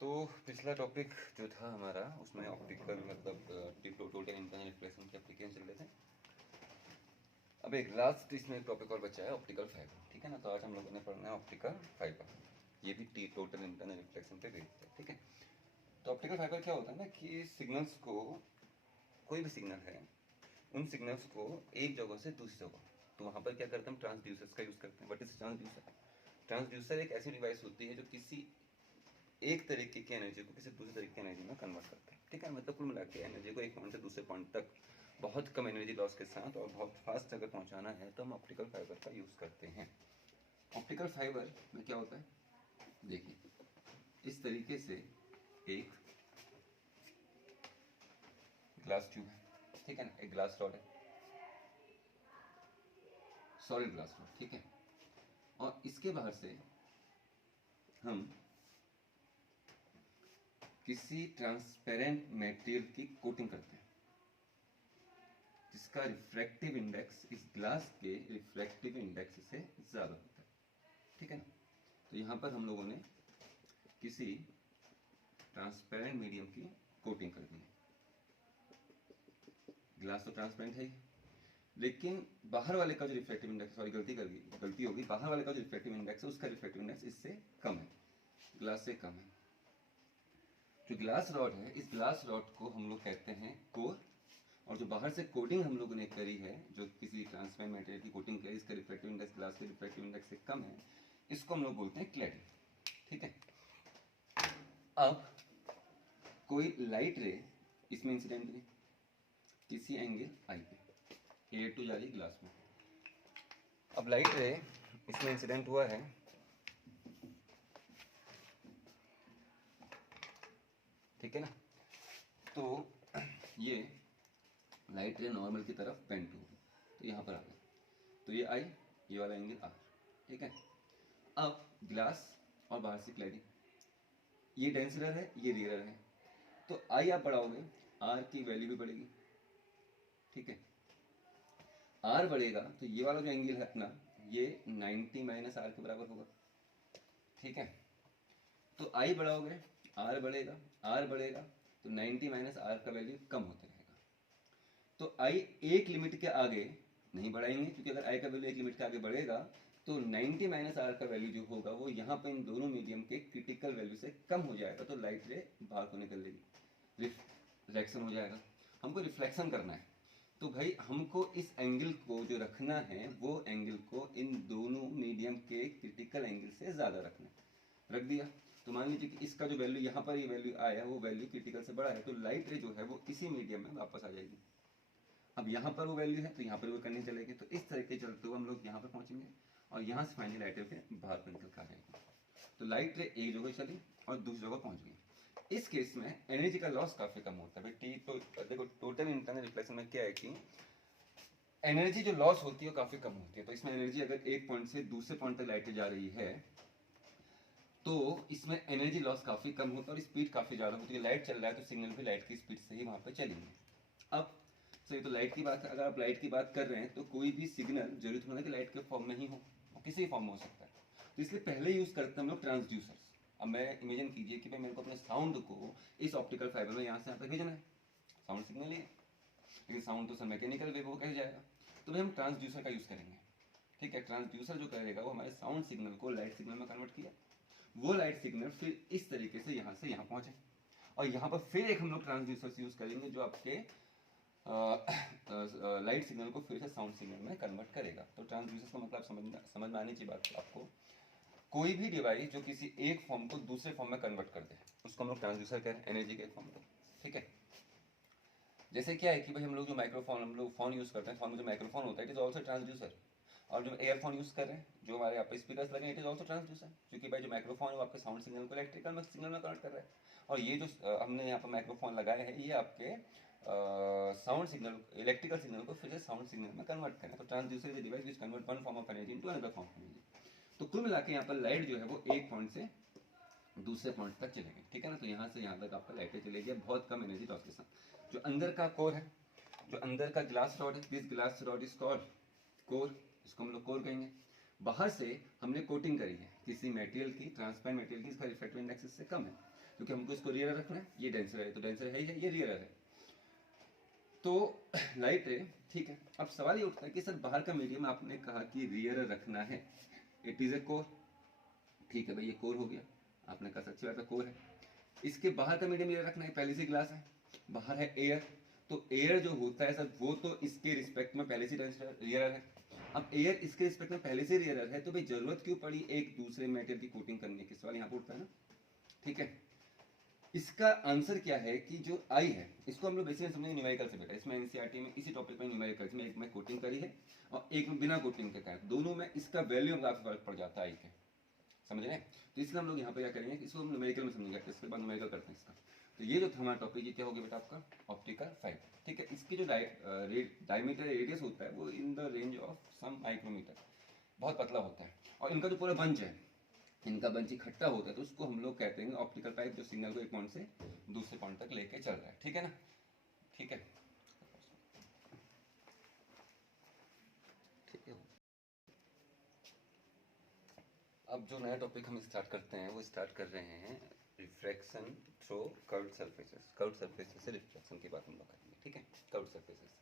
तो पिछला टॉपिक जो था हमारा उसमें ऑप्टिकल मतलब टोटल इंटरनल रिफ्लेक्शन के एप्लीकेशन चल रहे थे। अब एक लास्ट इसमें टॉपिक और बचा है ऑप्टिकल फाइबर, ठीक है ना। तो आज हम लोगों ने पढ़ना है ऑप्टिकल फाइबर, ये भी टोटल इंटरनल रिफ्लेक्शन पे बेस्ड है, ठीक है। तो ऑप्टिकल फाइबर क्या होता है ना कि सिग्नल्स को, कोई भी सिग्नल है, उन सिग्नल्स को एक जगह से दूसरी जगह, तो वहाँ पर क्या करते हैं हम ट्रांसड्यूसर्स का यूज़ करते हैं। बट इस ट्रांसड्यूसर, ट्रांसड्यूसर एक ऐसी डिवाइस होती है जो किसी एक तरीके की एनर्जी को किसी दूसरे तरीके की एनर्जी में कन्वर्ट करते हैं, ठीक है। मतलब कुल मिला के एनर्जी को एक पॉइंट से दूसरे पॉइंट तक बहुत कम एनर्जी लॉस के साथ और बहुत फास्ट अगर पहुंचाना है तो हम ऑप्टिकल फाइबर का यूज़ करते हैं। ऑप्टिकल फाइबर में क्या होता है, देखिए इस तरीके से एक ग्लास ट्यूब है, ठीक है ना, एक ग्लास रॉड है, सॉलिड ग्लास रॉड, ठीक है। और इसके बाहर से हम किसी ट्रांसपेरेंट मटेरियल की कोटिंग करते हैं जिसका रिफ्रैक्टिव इंडेक्स इस ग्लास के रिफ्रैक्टिव इंडेक्स से ज़्यादा होता है, ठीक है ना। तो यहाँ पर हम लोगों ने किसी ट्रांसपेरेंट मीडियम की कोटिंग कर दी है। ग्लास तो ट्रांसपेरेंट है ही, लेकिन बाहर वाले का जो रिफ्रैक्टिव इंडेक्स, सॉरी गलती होगी, बाहर वाले का जो रिफ्रैक्टिव इंडेक्स है उसका रिफ्रैक्टिव इंडेक्स इससे कम है, ग्लास से कम है। जो ग्लास रॉड है, इस ग्लास रॉड को हम लोग कहते हैं कोर, और जो बाहर से कोटिंग हम लोगों ने करी है, जो किसी ट्रांसपेरेंट मटेरियल की कोटिंग करी, इसका रिफ्रैक्टिव इंडेक्स ग्लास के रिफ्रैक्टिव इंडेक्स से कम है, इसको हम लोग बोलते हैं क्लैडिंग, ठीक है। अब कोई लाइट रे इसमें इंसिडेंट हुई किसी एंगल आई पे, एयर टू जा रही ग्लास में। अब लाइट रे इसमें इंसिडेंट हुआ है, ठीक है ना। तो ये लाइट रे नॉर्मल की तरफ बेंट हो, तो यहाँ पर आ गई, तो ये आई, ये वाला एंगल आर, ठीक है। अब ग्लास और बाहर से क्लैडिंग, ये डेंसर है, ये रियर है, तो आई आप बढ़ाओगे आर की वैल्यू भी बढ़ेगी, ठीक है। आर बढ़ेगा तो ये वाला जो एंगल है अपना, ये 90 माइनस आर के बराबर होगा, ठीक है। तो आई बढ़ाओगे आर बढ़ेगा, आर बढ़ेगा तो 90 माइनस आर का वैल्यू कम होता रहेगा। तो आई एक लिमिट के आगे नहीं बढ़ाएंगे, क्योंकि अगर आई का वैल्यू एक लिमिट के आगे बढ़ेगा तो 90 माइनस आर का वैल्यू जो होगा वो यहाँ पर इन दोनों मीडियम के क्रिटिकल वैल्यू से कम हो जाएगा, तो लाइट रे बाहर को निकल लेगी, रिफ्लेक्शन हो जाएगा। हमको रिफ्लेक्शन करना है, तो भाई हमको इस एंगल को जो रखना है वो एंगल को इन दोनों मीडियम के क्रिटिकल एंगल से ज़्यादा रखना है। रख दिया तो मान लीजिए कि इसका जो वैल्यू यहाँ पर ये वैल्यू आया वो वैल्यू क्रिटिकल से बड़ा है, तो लाइट रे जो है वो इसी मीडियम में वापस आ जाएगी। अब यहाँ पर वो वैल्यू है तो यहाँ पर वो करनी चलेगी, तो इस तरीके चलते हुए हम लोग यहाँ पर पहुँचेंगे और यहाँ से फाइनली लाइट रे फिर बाहर पर निकल कर आ जाएगी। तो लाइट रे एक जगह चली और दूसरी जगह पहुँच गई। इस केस में एनर्जी का लॉस काफ़ी कम होता है भाई। टी तो देखो टोटल इंटरनल रिफ्लेक्शन में क्या है कि एनर्जी जो लॉस होती है वो काफ़ी कम होती है। तो इसमें एनर्जी अगर एक पॉइंट से दूसरे पॉइंट तक लाइट जा रही है तो इसमें एनर्जी लॉस काफ़ी कम होता है और स्पीड काफ़ी ज़्यादा होती है। लाइट चल रहा है तो सिग्नल भी लाइट की स्पीड से ही वहाँ पर चलेंगे। अब सही, तो लाइट की बात है, अगर आप लाइट की बात कर रहे हैं तो कोई भी सिग्नल जरूरत होना कि लाइट के फॉर्म में ही हो, किसी फॉर्म में हो सकता है। तो इसलिए पहले यूज़ करते हैं हम लोग ट्रांसड्यूसर्स। अब मैं इमेजिन कीजिए कि भाई मेरे को अपने साउंड को इस ऑप्टिकल फाइबर में यहाँ से यहाँ तक भेजना है, साउंड सिग्नल ही है, लेकिन साउंड तो सर मैकेनिकल वेव वो कैसे जाएगा, तो भाई हम ट्रांसड्यूसर का यूज़ करेंगे, ठीक है। ट्रांसड्यूसर जो करेगा वो हमारे साउंड सिग्नल को लाइट सिग्नल में कन्वर्ट किया, वो लाइट सिग्नल फिर इस तरीके से यहाँ पहुँचे, और यहाँ पर फिर एक हम लोग ट्रांसड्यूसर्स यूज़ करेंगे जो आपके लाइट सिग्नल को फिर से साउंड सिग्नल में कन्वर्ट करेगा। तो ट्रांसड्यूसर्स का मतलब समझ में आने की बात है आपको, कोई भी डिवाइस जो किसी एक फॉर्म को दूसरे फॉर्म में कन्वर्ट कर दे उसको हम लोग ट्रांसड्यूसर कह रहे हैं, एनर्जी के एक फॉर्म को, ठीक है। जैसे क्या है कि भाई हम लोग जो माइक्रोफोन, हम लोग फोन यूज़ करते हैं, फोन में जो माइक्रोफोन होता है इट इज़ ऑल्सो ट्रांसड्यूसर। और जो एयरफोन यूज़ कर रहे हैं, जो हमारे यहाँ पे स्पीकर्स लगे हैं, इट इज़ ऑल्सो ट्रांसड्यूसर, क्योंकि भाई जो माइक्रोफोन है वो आपके साउंड सिग्नल को इलेक्ट्रिकल में सिग्नल में कन्वर्ट कर रहा है। और ये जो हमने यहाँ पर माइक्रोफोन लगाए हैं ये आपके साउंड सिग्नल, इलेक्ट्रिकल सिग्नल को फिर से साउंड सिग्नल में कन्वर्ट करें। तो transducer is a device which convert one form of energy into another form of energy. तो कुल मिला के यहाँ पर लाइट जो है वो एक पॉइंट से दूसरे पॉइंट तक चलेगी, ठीक है ना। तो यहाँ से यहाँ तक आपका लाइटें चलेगी बहुत कम एनर्जी लॉस के साथ। जो अंदर का कोर है, जो अंदर का ग्लास रॉड है, this glass rod is called core, इसको हम लोग कोर कहेंगे। बाहर से हमने कोटिंग करी है किसी मटेरियल की, ट्रांसपेरेंट मटेरियल की, इसका रिफ्रैक्टिव इंडेक्स इससे कम है, क्योंकि हमको इसको रियर रखना है, ये डेंसर है तो डेंसर है ही है, ये रियर है। तो लाइट रे, ठीक है। अब सवाल ये उठता है कि सर बाहर का मीडियम आपने कहा कि रियर रखना है, इट इज ए कोर, ठीक है भाई ये कोर हो गया, आपने कहा अच्छी बात है कोर है। इसके बाहर का मीडियम रियर रखना है, पहले से ग्लास है, बाहर है एयर, तो एयर जो होता है सर वो तो इसके रिस्पेक्ट में पहले से रियर है। अब एयर इसके रिस्पेक्ट में पहले से रियर है, तो भाई जरूरत क्यों पड़ी एक दूसरे मेटेरियल की कोटिंग करने की, सवाल यहाँ पर उठता है ना, ठीक है। इसका आंसर क्या है कि जो आई है इसको हम लोग बेसिकली समझेंगे न्यूमेरिकल से बेटा, इसमें एनसीईआरटी में इसी टॉपिक में न्यूमेरिकल में एक में कोटिंग करी है और एक में बिना कोटिंग के कारण, दोनों में इसका वैल्यू में काफी फर्क पड़ जाता है आई के, समझ रहे हैं। तो इसलिए हम लोग यहाँ पे क्या करेंगे, इसको हम न्यूमेरिकल में समझेंगे, इसके बाद न्यूमेरिकल करते हैं इसका। तो ये जो था हमारा टॉपिक, ये क्या हो गया बेटा आपका ऑप्टिकल फाइबर, ठीक है। इसकी जो डायमीटर रेडियस होता है वो in the range of some micrometre, बहुत पतला होता है, और इनका जो पूरा बंच है, इनका बंच इकट्ठा होता है, तो उसको हम लोग कहते हैं ऑप्टिकल पाइप, जो सिग्नल को एक पॉइंट से दूसरे पॉइंट तक लेके चल रहा है, ठीक है ना, ठीक है, ठीक है। अब जो नया टॉपिक हम स्टार्ट करते हैं वो स्टार्ट कर रहे हैं refraction through curved surfaces, curved surfaces से रिफ्रैक्शन की बात हम लोग करेंगे, ठीक है। कर्व्ड सरफेसेस,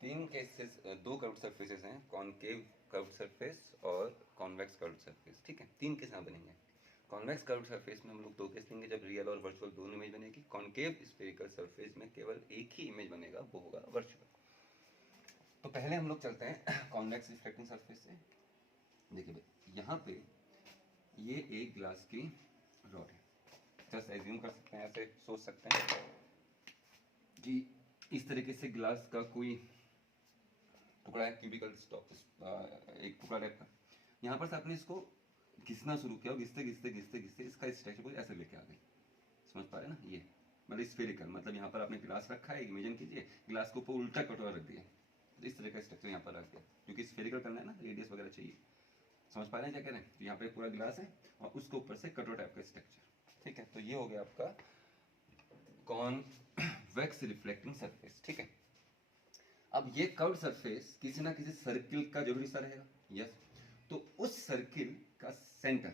तीन केसेस, दो कर्व्ड सरफेसेस हैं, कॉनकेव कर्व्ड सरफेस और कॉन्वेक्स कर्व्ड सरफेस, ठीक है। तीन केस यहाँ बनेंगे। कॉन्वेक्स कर्व्ड सरफेस में हम लोग दो केस लेंगे, जब रियल और वर्चुअल दोनों इमेज बनेगी। कॉनकेव स्फेरिकल सरफेस में केवल एक ही इमेज बनेगा, वो होगा वर्चुअल। तो पहले हम लोग चलते हैं कॉन्वेक्स रिफ्लेक्टिंग सरफेस से। देखिए भाई यहाँ पे ये एक ग्लास की रॉड है, जस्ट एज्यूम कर सकते हैं, ऐसे सोच सकते हैं कि इस तरीके से ग्लास का कोई टुकड़ा है, क्यूबिकल एक टुकड़ा टाइप का। यहाँ पर से आपने इसको घिसना शुरू किया, घिसते घिसते घिसते घिसते इसका स्ट्रक्चर कुछ ऐसे लेके आ गई, समझ पा रहे हैं ना। ये मतलब स्फेरिकल, मतलब यहाँ पर आपने ग्लास रखा है, इमेजिन कीजिए ग्लास को ऊपर उल्टा कटोरा रख दिया, तो इस तरह का स्ट्रक्चर यहाँ पर रख दिया, क्योंकि स्फेरिकल करना है ना, रेडियस वगैरह चाहिए, समझ पा रहे हैं क्या कह रहे हैं। तो यहाँ पे पूरा ग्लास है और उसके ऊपर से कटोरा टाइप का स्ट्रक्चर, ठीक है। तो ये हो गया आपका कॉन्वेक्स रिफ्लेक्टिंग सरफेस, ठीक है। अब ये कर्व्ड सरफेस किसी ना किसी सर्किल का जरूरी हिस्सा रहेगा, यस। तो उस सर्किल का सेंटर,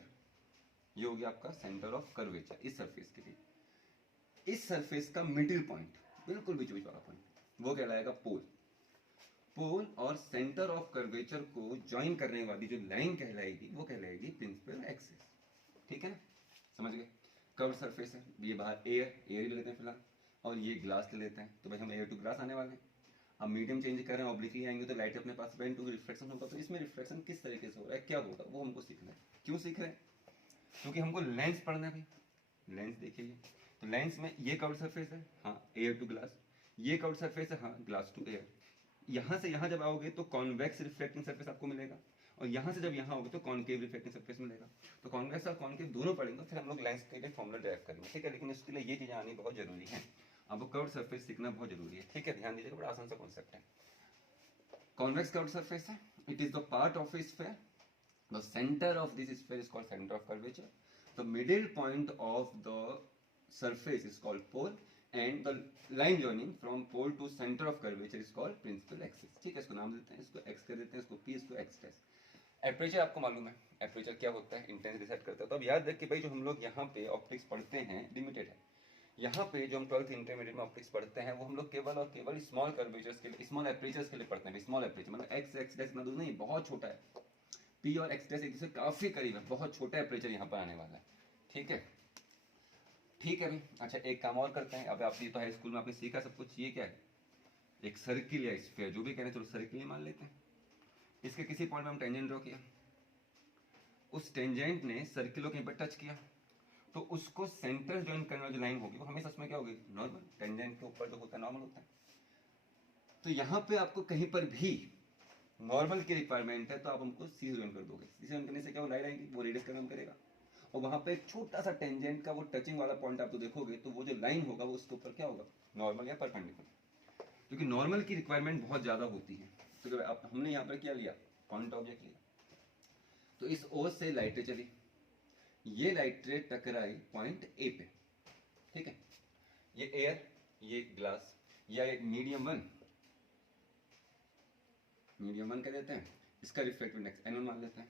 ये हो गया आपका सेंटर ऑफ कर्वेचर इस सरफेस के लिए। इस सरफेस का मिडिल पॉइंट, बिल्कुल बीच बीच वाला पॉइंट, वो कहलाएगा पोल। पोल और सेंटर ऑफ कर्वेचर को ज्वाइन करने वाली जो लाइन कहलाएगी वो कहलाएगी प्रिंसिपल एक्सिस, ठीक है ना, समझ गए। कर्व सरफेस है, ये बाहर एयर ले लेते हैं फिलहाल, और ये ग्लास ले लेते हैं, तो भाई हम एयर टू ग्लास आने वाले हैं। अब मीडियम चेंज कर रहे हैं, ऑब्लिकली आएंगे तो लाइट अपने पास बेंड टू रिफ्लेक्शन होगा, तो इसमें रिफ्लेक्शन किस तरीके से हो रहा है, क्या होगा, वो हमको सीखना है। क्यों सीख रहे हैं, क्योंकि हमको लेंस पढ़ना है भाई। लेंस देखिए, तो लेंस में ये कर्व सरफेस है, हाँ एयर टू ग्लास, ये कर्व सरफेस है, हाँ ग्लास टू एयर। यहाँ से यहाँ जब आओगे तो कॉन्वेक्स रिफ्लेक्टिंग सरफेस आपको मिलेगा, और यहाँ से जब यहाँ आओगे तो कॉनकेव रिफ्लेक्टिंग सरफेस मिलेगा। तो कॉन्वेक्स और कॉनकेव दोनों पढ़ेंगे, फिर हम लोग लेंस के लिए फॉर्मूला ड्राइव करेंगे, ठीक है। लेकिन इसके लिए ये चीजें आनी बहुत जरूरी है, अब कर्व सरफेस सीखना बहुत जरूरी है, ठीक है। ध्यान दीजिएगा, बड़ा आसान सा कॉन्सेप्ट है। कॉन्वेक्स कर्व सरफेस है, it is the part of A sphere, the centre of this sphere is called centre of curvature, the middle point of the surface is called pole and the line joining from pole to center of curvature is called principal axis, ठीक है। इसको नाम देते हैं, इसको x कर देते हैं, इसको p, इसको x डैश। एपरेचर आपको मालूम है, एपरेचर क्या होता है, इंटेंस डिसाइड करता है। तो अब याद रख कि भाई जो हम लोग यहाँ पे ऑप्टिक्स पढ़ते हैं लिमिटेड है, यहाँ पे जो हम 12th इंटरमीडिएट में ऑप्टिक्स पढ़ते हैं वो हम लोग केवल और केवल स्मॉल कर्वेचर्स के लिए, स्मॉल एपरेचर्स के लिए पढ़ते हैं। स्मॉल एपरेचर मतलब x डैश इतना दूर नहीं, बहुत छोटा है, p और x डैश एक दूसरे काफी करीब है, बहुत छोटा एपरेचर यहाँ पर आने वाला है, ठीक है, ठीक है भाई। अच्छा एक काम और करते हैं, अब आप ये तो हाई स्कूल में आपने सीखा सब कुछ, ये क्या है, एक सर्किल या स्फीयर जो भी कहना, चलो सर्किल ही मान लेते हैं। इसके किसी पॉइंट में हम टेंजेंट ड्रॉ किया, उस टेंजेंट ने सर्किल को कहीं पर टच किया, तो उसको सेंटर ज्वाइन करने वाली जो लाइन होगी वो हमेशा उसमें क्या होगी, नॉर्मल, टेंजेंट के ऊपर जो होता है नॉर्मल होता है। तो यहाँ पे आपको कहीं पर भी नॉर्मल की रिक्वायरमेंट है तो आप हमको सी ज्वाइन कर दोगे, सी ज्वाइन करने से क्या वो लाइन आएगी, वो रेडियस का काम करेगा, और वहां पे एक छोटा सा टेंजेंट का वो टचिंग वाला पॉइंट आप तो देखोगे, तो वो जो लाइन होगा वो उसके ऊपर क्या होगा, नॉर्मल या परपेंडिकुलर, क्योंकि नॉर्मल की रिक्वायरमेंट बहुत ज्यादा होती है। तो अब हमने यहाँ पर क्या लिया, पॉइंट ऑब्जेक्ट लिया, तो इस ओ से लाइटें चली, ये लाइटें टकराई पॉइंट ए पे, ठीक है। ये एयर, ये ग्लास, या मीडियम वन, मीडियम वन कह देते हैं, इसका रिफ्लेक्टिव इंडेक्स N1 मान लेते हैं,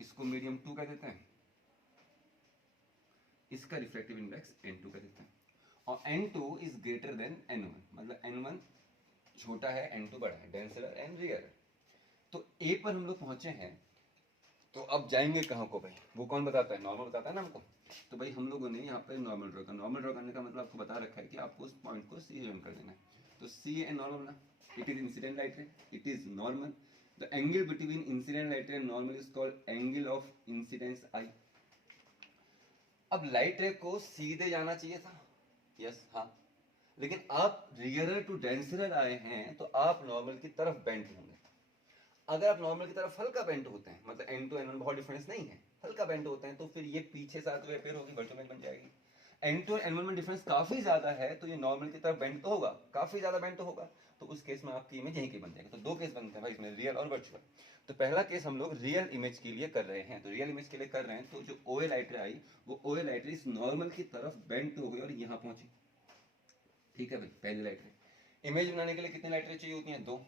इसको मीडियम टू कह देते हैं, इसका रिफ्रैक्टिव इंडेक्स n2 कह देते हैं, और n2 is greater than n1, मतलब n1 छोटा है, n2 बड़ा है, डेंसर एंड रियर। तो a पर हम लोग पहुंचे हैं, तो अब जाएंगे कहाँ को भाई, वो कौन बताता है, नॉर्मल बताता है ना हमको। तो भाई हम लोगों ने यहाँ पे नॉर्मल ड्रॉ करना, नॉर्मल ड्रॉ करने का मतलब आपको बता रखा है कि आपको उस पॉइंट को सी ज्वाइन कर देना है। तो सी एंड नॉर्मल ना, it is incident light ray, it is normal, the angle between incident light ray and normal is called angle of incidence I. अब लाइट रे को सीधे जाना चाहिए था, यस हाँ, लेकिन आप रियरर टू डेंसरर आए हैं तो आप नॉर्मल की तरफ बेंड होंगे। अगर आप नॉर्मल की तरफ हल्का बेंड होते हैं, मतलब n टू n1 बहुत डिफरेंस नहीं है, हल्का बेंड होते हैं, तो फिर ये पीछे से आते हुए अपेयर होगी, वर्चुअल इमेज बन जाएगी। n टू n1 में डिफरेंस काफी ज्यादा है, तो ये नॉर्मल की तरफ बेंड तो होगा, काफी ज्यादा बेंड तो होगा, तो उस केस में आपकी इमेज यहीं की बन जाएगी। तो दो केस बनते हैं भाई इसमें, रियल और वर्चुअल। तो पहला केस हम लोग रियल इमेज के लिए कर रहे हैं, तो रियल इमेज के लिए कर रहे हैं, तो जो OA लाइट रे आई, वो OA लाइट रे इस नॉर्मल की तरफ बेंड हो गई और यहाँ पहुंची। ठीक है भाई, पहली लाइट रे। इमेज बनाने के लिए कितनी लाइट रे चाहिए होती हैं, 2।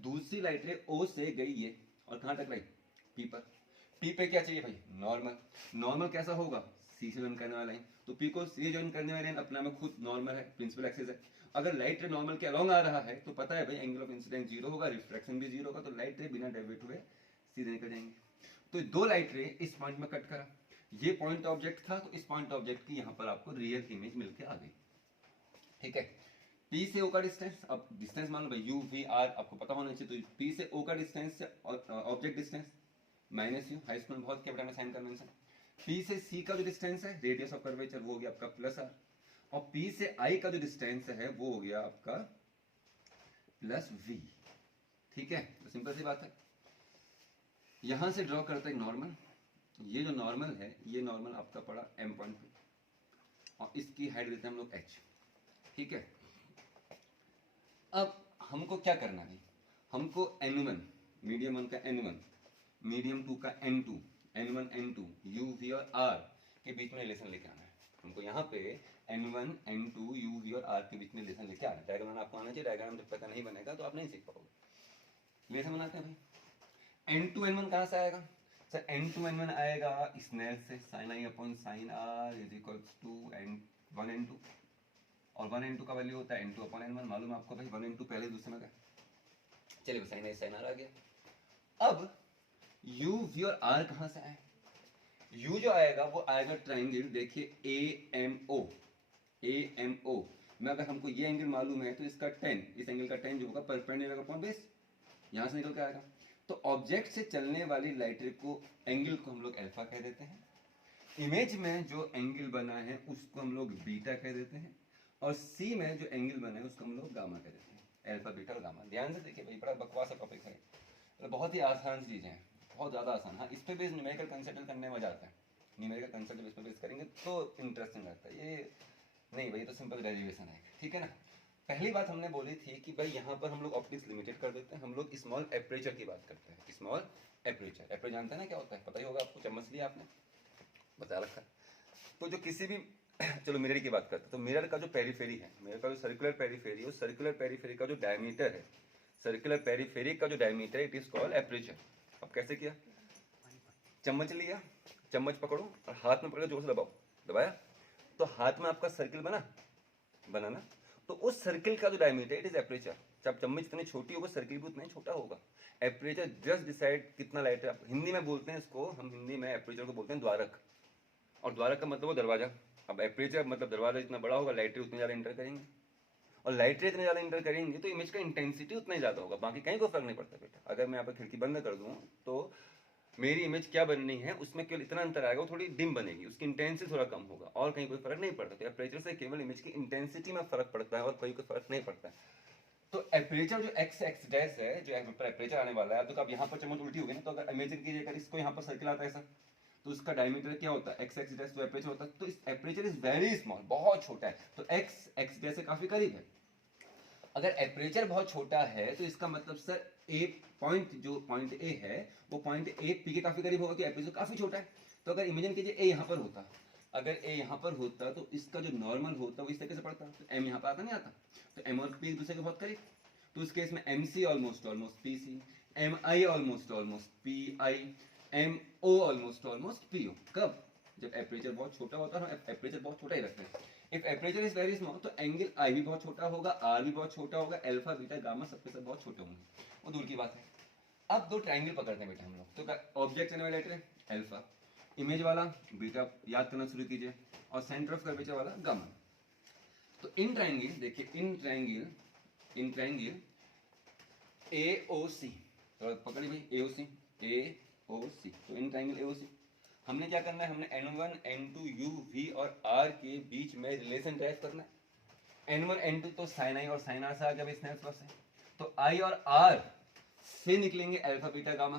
दूसरी लाइट रे O से गई ये, और कहां तक लाई, P पर। P पे क्या चाहिए भाई, नॉर्मल। नॉर्मल कैसा होगा, C से ज्वाइन करने वाला लाइन, तो P को C ज्वाइन करने वाला लाइन अपना में खुद नॉर्मल है, प्रिंसिपल एक्सिस है। अगर लाइट रे नॉर्मल के अलोंग आ रहा है तो पता है भाई एंगल ऑफ इंसिडेंस 0 होगा, रिफ्रैक्शन भी 0 होगा, तो लाइट रे बिना डेविएट हुए सीधे निकल जाएंगे। तो दो लाइट रे इस पॉइंट में कट करा, ये पॉइंट ऑब्जेक्ट था, तो इस पॉइंट ऑब्जेक्ट की यहाँ पर आपको रियल इमेज मिलके आ गई। ठीक है, P से O का डिस्टेंस, अब डिस्टेंस मान लो भाई U V R आपको पता होना चाहिए, तो P से O का डिस्टेंस और object distance minus U, high school में बहुत किया बेटा साइन कन्वेंशन। P से C का जो डिस्टेंस है, रेडियस ऑफ कर्वेचर, वो हो गया आपका प्लस R, और P से I का जो डिस्टेंस है वो हो गया आपका प्लस V। ठीक है, तो सिंपल सी बात है। यहां से ड्रॉ करते हैं नॉर्मल, ये जो नॉर्मल है, ये नॉर्मल आपका पड़ा M पॉइंट पे, और इसकी हाइट देते हैं हम लोग H। ठीक है, अब हमको क्या करना है, हमको N1 मीडियम 1 का N1, मीडियम 2 का N2, N1 N2 U V और R के बीच में रिलेशन लेके आना है। हमको यहाँ पे N1 N2 U V और R के बीच में रिलेशन लेके आना है। डायग्राम आपको आना चाहिए, डायग्राम जब तक नहीं बनेगा तो आप नहीं सीख पाओगे। रिलेशन बनाते हैं भाई, N2 N1 कहाँ से आएगा सर, N2 N1 आएगा स्नेल से, sin I upon sin R is equals to N1 N2, और 1 N2 का वैल्यू होता है N2 अपॉन N1, मालूम है आपको भाई 1 N2 पहले दूसरे में गए। चलिए sin I sin R आ गया। अब U V और R कहाँ से आए, U जो आएगा वो आएगा ट्राइंगल, देखिए AMO में, अगर हमको ये एंगल मालूम है तो इसका tan, इस एंगल का tan जो होगा परपेंडिकुलर अपॉन बेस, यहां से निकल के आएगा। तो ऑब्जेक्ट से चलने वाली लाइट रे को एंगल को हम लोग अल्फा कह देते हैं, इमेज में जो एंगल बना है उसको हम लोग बीटा कह देते हैं, और सी में जो एंगल बना है उसको हम लोग गामा कह देते हैं, अल्फा बीटा और गामा। ध्यान से देखिए भाई, बड़ा बकवास टॉपिक है, तो बहुत ही आसान चीजें हैं, बहुत ज़्यादा आसान। हाँ, इस पे बेस न्यूमेरिकल कंसेप्ट करने में मजा आता है, न्यूमेरिकल कंसेप्ट जब इस पे बेस करेंगे तो इंटरेस्टिंग लगता है। ये नहीं भाई, तो सिंपल डेरिवेशन है, ठीक है ना। पहली बात हमने बोली थी कि भाई यहाँ पर हम लोग ऑप्टिक्स लिमिटेड कर देते हैं, हम लोग स्मॉल एपरेचर की बात करते हैं। स्मॉल एपरेचर, एपरेचर जानते हैं ना क्या होता है, पता ही होगा आपको, चम्मच लिया आपने, बता रखा है। तो जो किसी भी चलो मिरर की बात करते हैं, तो मिरर का जो पेरीफेरी है, मिरर का जो सर्कुलर पेरीफेरी है, उस सर्कुलर पेरीफेरी का जो डायमीटर है, सर्कुलर पेरीफेरी का जो डायमीटर है, इट इज कॉल्ड एपरेचर। अब कैसे किया, चम्मच लिया, चम्मच पकड़ो और हाथ में पकड़ो, जोर से दबाओ, दबाया तो हाथ में आपका सर्किल बना ना, तो उस सर्किल का जो डायमीटर इट इज एपरेचर। जब चम्मच इतनी छोटी होगी सर्किल भी उतना ही छोटा होगा। एपरेचर जस्ट डिसाइड कितना लाइट है, हिंदी में बोलते हैं इसको, हम हिंदी में एपरेचर को बोलते हैं द्वारक, और द्वारक का मतलब वो दरवाजा। अब एपरेचर मतलब दरवाजा जितना बड़ा होगा लाइट रे उतनी ज़्यादा इंटर करेंगे, और लाइट रे इतने ज़्यादा इंटर करेंगे तो इमेज का इंटेंसिटी उतना ही ज़्यादा होगा, बाकी कहीं कोई फर्क नहीं पड़ता बेटा। अगर मैं यहाँ पर खिड़की बंद कर दूँ तो मेरी इमेज क्या बननी है, उसमें केवल इतना अंतर आएगा, वो थोड़ी डिम बनेगी, उसकी इंटेंसिटी थोड़ा कम होगा, और कहीं कोई फर्क नहीं पड़ता। तो एपरेचर से केवल इमेज की इंटेंसिटी में फर्क पड़ता है, और कहीं कोई फर्क नहीं पड़ता है। तो एपरेचर जो एक्स डैश है, जो एपरेचर आने वाला है, तो अब यहाँ पर चम्मच उल्टी होगी ना, तो अगर इमेजिन कीजिए अगर इसको यहाँ पर सर्किल आता है ऐसा, तो उसका डायमीटर क्या होता है, एक्स डैश, तो एपरेचर होता है, तो इस एपरेचर इज वेरी स्मॉल, बहुत छोटा है, तो एक्स डैश से काफी करीब है। अगर एपरेचर बहुत छोटा है तो इसका मतलब सर ए पॉइंट, जो पॉइंट ए है वो पॉइंट ए पी के काफी करीब होगा, कि एपरेचर काफी छोटा है। तो अगर इमेजिन कीजिए ए यहाँ पर होता, अगर ए यहाँ पर होता तो इसका जो नॉर्मल होता वो इस तरीके से पड़ता, तो एम यहाँ पर आता नहीं आता, तो एम और पी एक दूसरे के बहुत करीब, तो उस केस में M C almost P C, M I almost P I, M O almost P O. कब, जब एपरेचर बहुत छोटा होता है, हम एपरेचर बहुत छोटा ही रखते हैं। If aperture is very small तो एंगल आई भी बहुत छोटा होगा, आर भी बहुत छोटा होगा, अल्फा बीटा गामा सबके सब बहुत छोटे होंगे, वो दूर की बात है। अब दो ट्रायंगल पकड़ते हैं बेटा हम लोग। तो ऑब्जेक्ट एनवेलेटर अल्फा, इमेज वाला बीटा याद करना शुरू कीजिए, और सेंटर ऑफ कर्वेचर वाला गामा। तो इन ट्रायंगल देखिए, इन ट्रायंगल AOC, तो पकड़िए भाई AOC, AOC, तो इन ट्रायंगल AOC हमने क्या करना है, हमने N1 N2 U V और R के बीच में रिलेशन ड्राइव करना है। N1 N2 तो साइन आई और साइन आर से आ गया स्नेल्स लॉ से, तो I और R से निकलेंगे अल्फा बीटा गामा,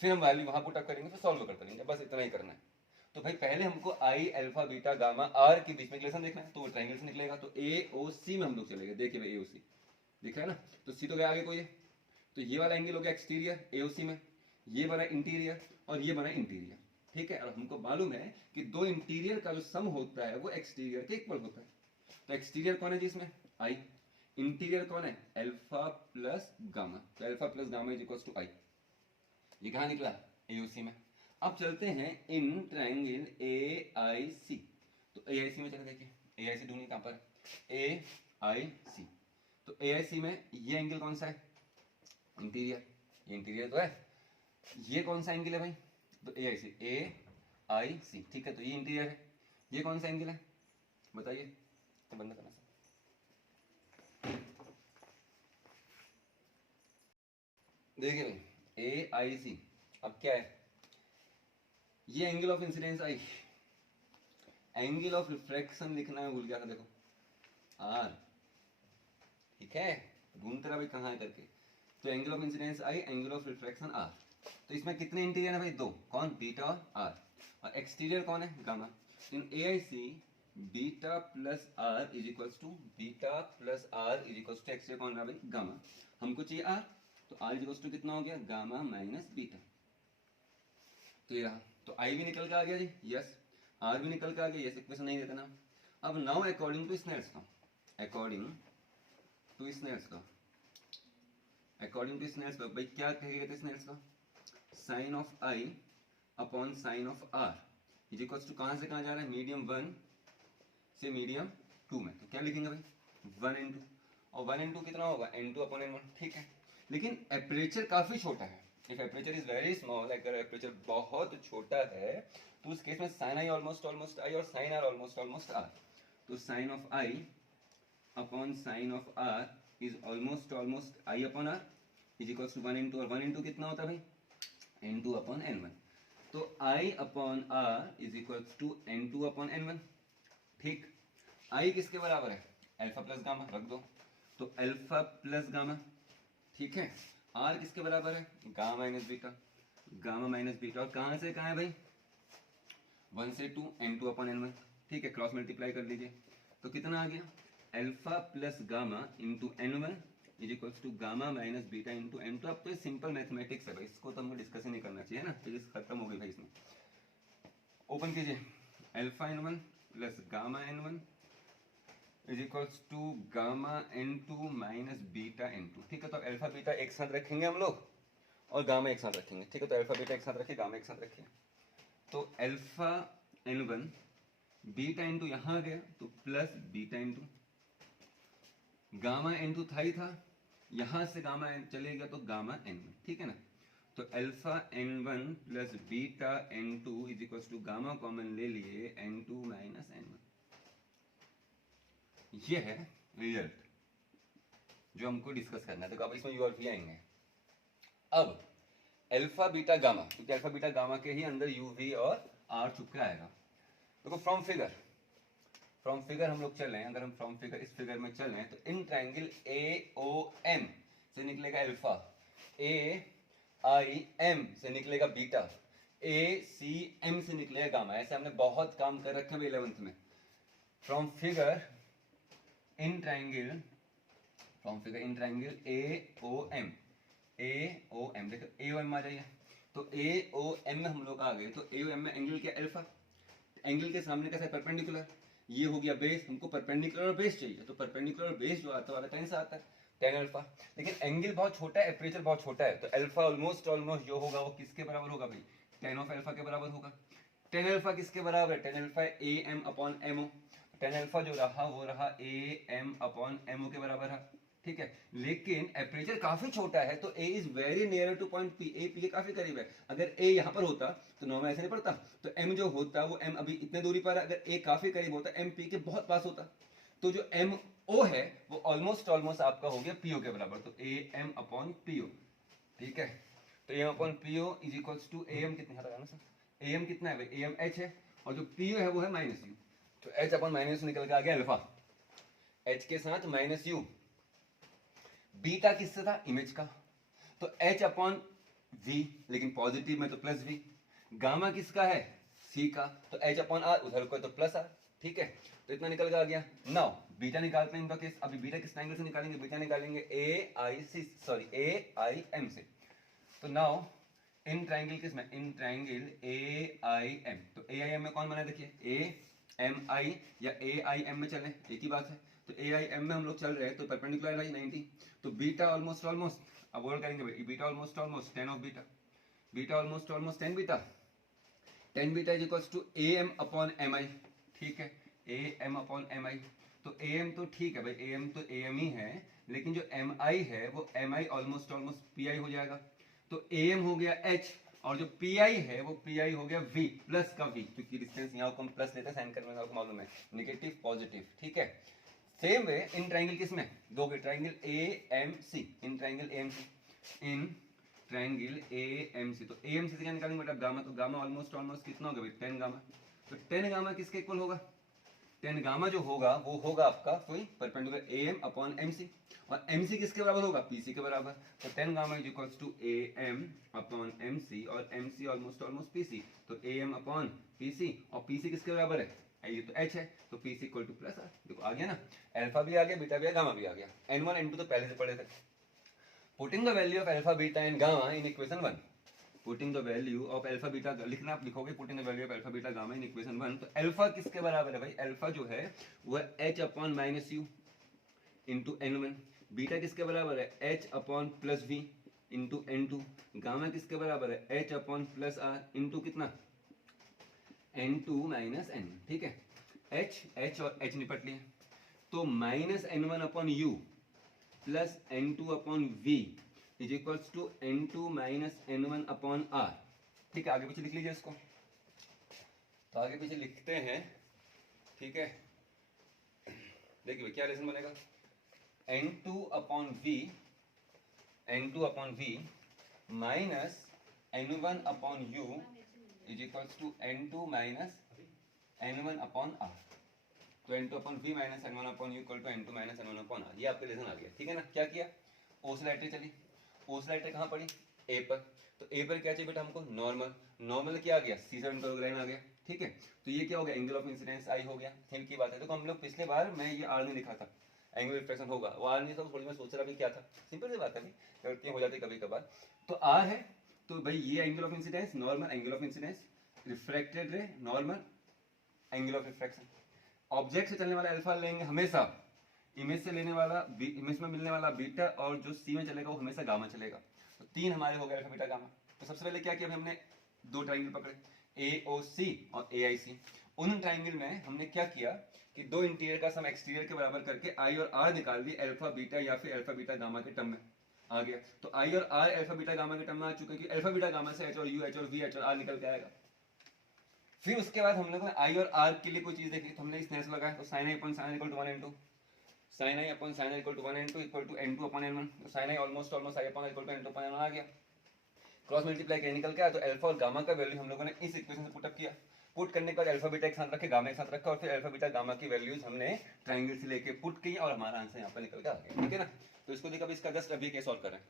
फिर हम वैल्यू वहां पुट अप करेंगे, फिर सॉल्व करते रहेंगे, बस इतना ही करना है। तो भाई पहले हमको I alpha beta gamma R के बीच में रिलेशन देखना है, तो वो ट्रायंगल से निकलेगा। तो AOC में हम लोग चलेंगे, देखिए भाई AOC दिखा है ना, तो सी तो गया आगे कोई है, तो ये वाला एंगल हो गया एक्सटीरियर AOC में, ये बना इंटीरियर और ये बना इंटीरियर, ठीक है। और हमको मालूम है कि दो इंटीरियर का जो सम होता है वो एक्सटीरियर के इक्वल होता है। तो एक्सटीरियर कौन है जी इसमें, I, इंटीरियर कौन है, अल्फा प्लस गामा, तो alpha plus gamma is equals to I। ये कहाँ निकला, AOC में। अब चलते हैं इन ट्रायंगल AIC, तो AIC में चले देखिए, AIC ढूंढिए कहां पर, AIC, तो AIC में ये एंगल कौन सा है, इंटीरियर, ये इंटीरियर तो है। ये कौन सा एंगल है भाई, तो AIC, ठीक है, तो ये इंटीरियर है। ये कौन सा एंगल है बताइए, तो बंद करना सर, देखिए भाई AIC, अब क्या है, ये angle of incidence I, angle of refraction लिखना है भूल गया था, देखो R, ठीक है, ढूंढते रहा भाई कहाँ है करके। तो angle of incidence I, angle of refraction R। तो इसमें कितने इंटीरियर है भाई, दो, कौन, बीटा और R, और एक्सटीरियर कौन है, gamma. In AIC beta plus R is equals to, beta plus R is equals to exterior कौन रहा भाई, गामा, हमको चाहिए R, तो R इज इक्वल्स टू कितना हो गया, गामा माइनस बीटा, तो ये रहा। तो I भी निकल के आ गया जी, यस, R भी निकल के आ गया, यस, इक्वेशन नहीं देता ना। अब now according to Snell's law, according to Snell's law, according to Snell's law भाई क्या कहेगा Snell's law, sine of I upon sine of R is equals to, कहां से कहां जा रहा है, मीडियम 1 से मीडियम 2 में, तो क्या लिखेंगे भाई 1 into, और 1 into कितना होगा, N2 अपॉन N1, ठीक है। लेकिन एपरेचर काफी छोटा है, if aperture is very small, अगर एपरेचर बहुत छोटा है तो उस केस में साइन I ऑलमोस्ट I और साइन R ऑलमोस्ट R, तो sine of I upon sine of R is almost I upon R is equals to 1 into, और 1 into कितना होता है भाई, N2 अपॉन N1, तो I upon R is equals to N2 upon N1, ठीक। I किसके बराबर है, अल्फा प्लस गामा, रख दो, तो अल्फा प्लस गामा, ठीक है। R किसके बराबर है, gamma minus beta, gamma minus beta, और कहां से कहां है भाई, 1 से 2, N2 अपॉन N1, ठीक है, क्रॉस मल्टीप्लाई कर लीजिए, तो कितना आ गया, alpha plus gamma into N1 is equals to gamma minus beta into N2। अब तो ये सिंपल मैथमेटिक्स है भाई, इसको तो हमको डिस्कस ही नहीं करना चाहिए ना, फिजिक्स खत्म हो गई भाई इसमें। ओपन कीजिए, alpha N1 plus gamma N1 is equals to gamma N2 minus beta N2, ठीक है। तो अल्फा बीटा एक साथ रखेंगे हम लोग और गामा एक साथ रखेंगे, ठीक है। तो अल्फा बीटा एक साथ रखिए, गामा एक साथ रखिए, तो अल्फा N1 बीटा N2 यहां आ गया, तो plus beta N2, gamma N2 था ही था, यहां से गामा चले गया तो गामा N1, ठीक है ना। तो alpha N1 plus beta N2 is equals to, gamma common ले लिए, N2 माइनस N1, ये है रिजल्ट जो हमको डिस्कस करना है। देखो अब इसमें यू और वी आएंगे। अब अल्फा बीटा गामा, क्योंकि अल्फा बीटा गामा के ही अंदर यू वी और आर छुप के आएगा। देखो फ्रॉम फिगर हम लोग चल रहे हैं, अगर हम फ्रॉम फिगर इस फिगर में चल रहे हैं, तो इन ट्राइंगल AOM से निकलेगा अल्फा, AIM से निकलेगा बीटा, ACM से निकलेगा गामा। ऐसे हमने बहुत काम कर रखे हैं 11th में। From figure in triangle AOM, देखो AOM आ जाइए, तो AOM में हम लोग आ गए, तो AOM में एंगल क्या, अल्फा, एंगल के सामने कैसा परपेंडिकुलर, ये हो गया बेस, हमको परपेंडिकुलर और बेस चाहिए, तो परपेंडिकुलर और बेस जो आता है टेन से आता है, टेन अल्फा। लेकिन एंगल बहुत छोटा है, एपरेचर बहुत छोटा है, तो अल्फा ऑलमोस्ट जो होगा वो किसके बराबर होगा भाई, टेन ऑफ अल्फा के बराबर होगा। टेन अल्फा किसके बराबर है, ten alpha A M upon MO, ten alpha जो रहा वो रहा ए एम अपॉन एमओ के बराबर है, ठीक है। लेकिन एपरेचर काफी छोटा है तो A is very near to point P, A P के काफी करीब है। अगर ए यहाँ पर होता तो नॉर्मल ऐसे नहीं पड़ता, तो एम जो होता वो एम अभी इतने दूरी पर है, अगर ए काफी करीब होता एम पी के बहुत पास होता, तो जो एम ओ है वो ऑलमोस्ट आपका हो गया पीओ के बराबर, तो ए एम अपॉन पीओ, ठीक है। तो M upon PO is equals to A M कितना है सर, ए एम कितना है भाई, ए एम एच है और जो पीओ है वो है माइनस यू, तो एच अपॉन माइनस निकल के आ गया अल्फा, एच के साथ माइनस यू। बीटा किससे था, इमेज का, तो एच अपॉन वी, लेकिन पॉजिटिव में तो प्लस वी। गामा किसका है, सी का, तो एच अपॉन आर, उधर को तो प्लस आर, ठीक है। तो इतना निकल के आ गया। नाउ बीटा निकालते हैं इनका केस, अभी बीटा किस एंगल से निकालेंगे, बीटा निकालेंगे ए आई सी सॉरी ए आई एम से। तो नाउ इन ट्राइंगल किस में, इन ट्राइंगल ए आई एम, तो ए आई एम में कौन बना है देखिए, ए एम आई या ए आई एम में चले, एक ही बात है। तो ए आई एम में हम लोग चल रहे हैं तो परपेंडिकुलर है 90, तो बीटा ऑलमोस्ट अब और करेंगे भाई, beta almost 10 of beta, beta almost 10 beta, 10 beta is equals to A M upon M I, ठीक है, A M upon M I. तो ए एम तो ठीक है भाई, ए एम तो ए एम ही है, लेकिन जो एम आई है वो M I almost P I हो जाएगा, तो ए एम हो गया एच और जो पी आई है वो पी आई हो गया वी प्लस का वी, क्योंकि डिस्टेंस यहाँ को हम प्लस लेते हैं साइन करने में, आपको मालूम है, नेगेटिव पॉजिटिव, ठीक है। सेम वे इन ट्राइंगल किसमें दो triangle A M C, in triangle A M C, in triangle A M C, तो ए एम सी से क्या निकालेंगे बेटा, गामा, तो गामा ऑलमोस्ट कितना होगा भाई, 10 गामा, तो 10 गामा किसके इक्वल होगा, 10 गामा जो होगा वो होगा आपका कोई perpendicular A M upon M C, और एम सी किसके बराबर होगा, पी सी के बराबर, तो 10 gamma is equals to A M upon M C, और M C almost P C, तो A M upon P C, और पी सी किसके बराबर है, ये तो h है, तो p is equal to plus R, देखो आ गया ना, अल्फा भी आ गया, बीटा भी आ गया, गामा भी आ गया, n1 n2 तो पहले से पढ़े थे। Putting the value of alpha beta and gamma in equation 1, putting the value of alpha beta, लिखना आप लिखोगे putting the value of alpha beta gamma in equation 1, तो अल्फा किसके बराबर है भाई, अल्फा जो है वो h upon minus you into n1, beta किसके बराबर है, h upon plus v into n2, gamma किसके बराबर है, h upon plus r into कितना, n2 माइनस n, ठीक है, h और h निपट लिए, तो minus n1 upon u plus n2 upon v is equals to n2 minus n1 upon r, ठीक है। आगे पीछे लिख लीजिए इसको, तो आगे पीछे लिखते हैं, ठीक है। देखिए क्या रिलेशन बनेगा, n2 upon v minus n1 upon u is equals to n2 minus n1 upon r, तो n2 upon v minus n1 upon u equal to n2 minus n1 upon r, ये आपका रिलेशन आ गया, ठीक है ना। क्या किया, ओसिलेटरी चली, ओसिलेटरी कहाँ पड़ी, a पर, तो a पर क्या चाहिए बेटा हमको, नॉर्मल, नॉर्मल क्या आ गया, सीजर लाइन आ गया, ठीक है। तो ये क्या हो गया, एंगल ऑफ इंसिडेंस आई हो गया, थिन की बात है। देखो हम लोग पिछले बार मैं ये r नहीं लिखा था, एंगल रिफ्लेक्शन होगा, वो r नहीं था, थोड़ी मैं सोच रहा भी क्या था, सिंपल सी बात है, गलतियां हो जाती कभी कभार, तो r है, तो भाई ये angle of incidence, normal angle of incidence, refracted रे, normal angle of refraction. Object से चलने वाला अल्फा लेंगे हमेशा, इमेज से लेने वाला, इमेज में मिलने वाला बीटा, और जो सी में चलेगा वो हमेशा गामा चलेगा, तो तीन हमारे हो गए अल्फा बीटा गामा। तो सबसे पहले क्या किया, हमने दो ट्राइंगल पकड़े, ए ओ सी और ए आई सी। उन ट्राइंगल में हमने क्या किया कि दो इंटीरियर का सम एक्सटीरियर के बराबर करके आई और आर निकाल दिए अल्फा बीटा या फिर अल्फा बीटा गामा के टर्म में आ गया। तो आई और आर अल्फा बीटा गामा के टर्म में आ चुके, कि अल्फा बीटा गामा से एच और यू, एच और वी, एच और आर निकल के आएगा। फिर उसके बाद हम लोग ने आई और आर के लिए कोई चीज देखी, तो हमने स्नेस लगाया, तो sin i upon sin i equal to 1 n2, sin i upon sin i equal to 1 n2 equal to n2 upon n1, तो sin i almost i upon equal to n2 upon n1 आ गया। Cross multiply किया, निकल के आया, तो alpha और gamma का वैल्यू हम लोगों ने इस इक्वेशन से पुट अप किया। पुट करने के बाद अल्फा बीटा एक साथ रखे, गामा एक साथ रखा, और फिर अल्फा बीटा गामा की वैल्यूज हमने ट्राइंगल से लेके पुट की, और हमारा आंसर यहाँ पर निकल के आ गया, ठीक है ना। तो इसको देखो, इसका जस्ट अभी क्या सॉल्व कर रहे हैं।